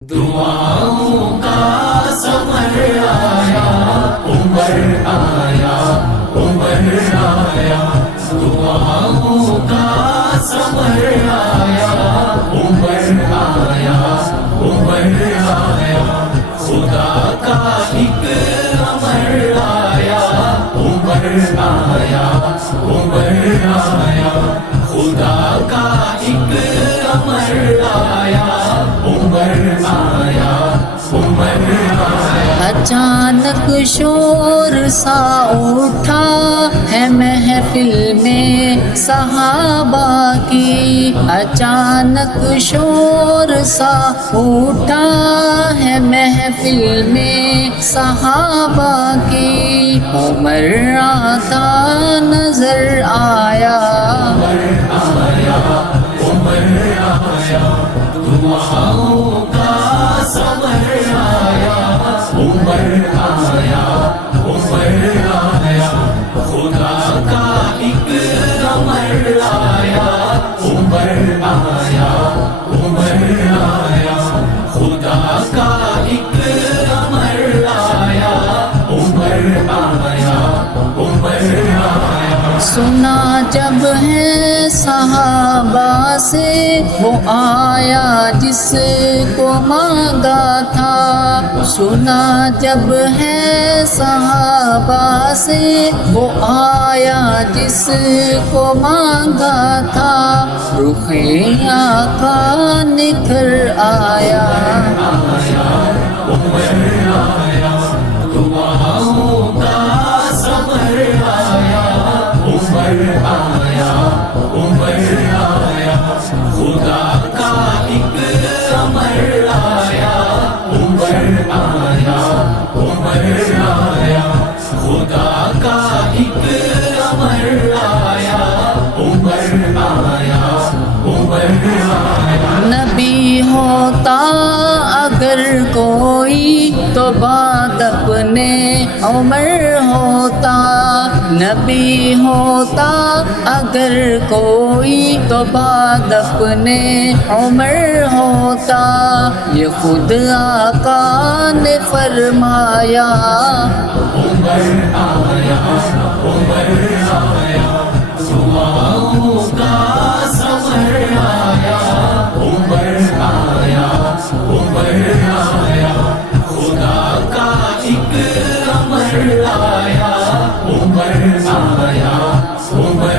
دعاؤں کا سمر آیا، عمر آیا، عمر آیا، دعاؤں کا سمر آیا، عمر آیا، عمر آیا، خدا کا ایک امر آیا، عمر آیا، عمر آیا، خدا کا ایک امر آیا، عمر آیا، عمر آیا۔ اچانک شور سا اٹھا ہے محفل میں صحابہ کی، اچانک شور سا اٹھا ہے محفل میں صحابہ کی، عمر آتا نظر آیا، دعاؤں کا سمر آیا، عمر آیا، عمر آیا، خدا کا ایک امر آیا، عمر آیا، عمر آیا، خدا کا ایک امر آیا، عمر آیا، عمر آیا۔ سنا جب ہے صحابہ سے وہ آیا جس کو مانگا تھا، سنا جب ہے صحابہ سے وہ آیا جس کو مانگا تھا، رخ آقا نکھر آیا، دعاؤں کا سمر آیا، عمر آیا، عمر آیا، خدا کا ایک امر آیا، عمر آیا، عمر آیا، خدا کا ایک امر آیا، عمر آیا، عمر آیا۔ نبی ہوتا اگر کوئی تو بات اپنے عمر ہوتا، نبی ہوتا اگر کوئی تو بات اپنے عمر ہوتا، یہ خود آقا نے فرمایا، عمر آیا، عمر آیا، دعاؤں کا سمر آیا، عمر آیا، عمر آیا، خدا کا ایک امر آیا، عمر آیا، عمر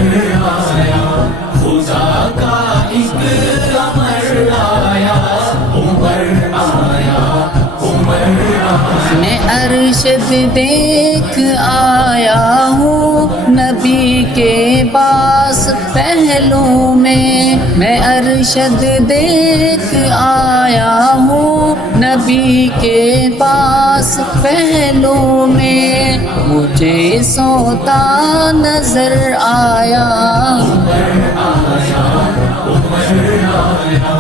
آیا، خدا کا ایک امر آیا، عمر آیا، عمر آیا۔ میں ارشد دیکھ آیا ہوں نبی کے پاس پہلو میں ارشد دیکھ آیا ہوں نبی کے پاس پہلو میں، مجھے سوتا نظر آیا، عمر آیا، عمر آیا،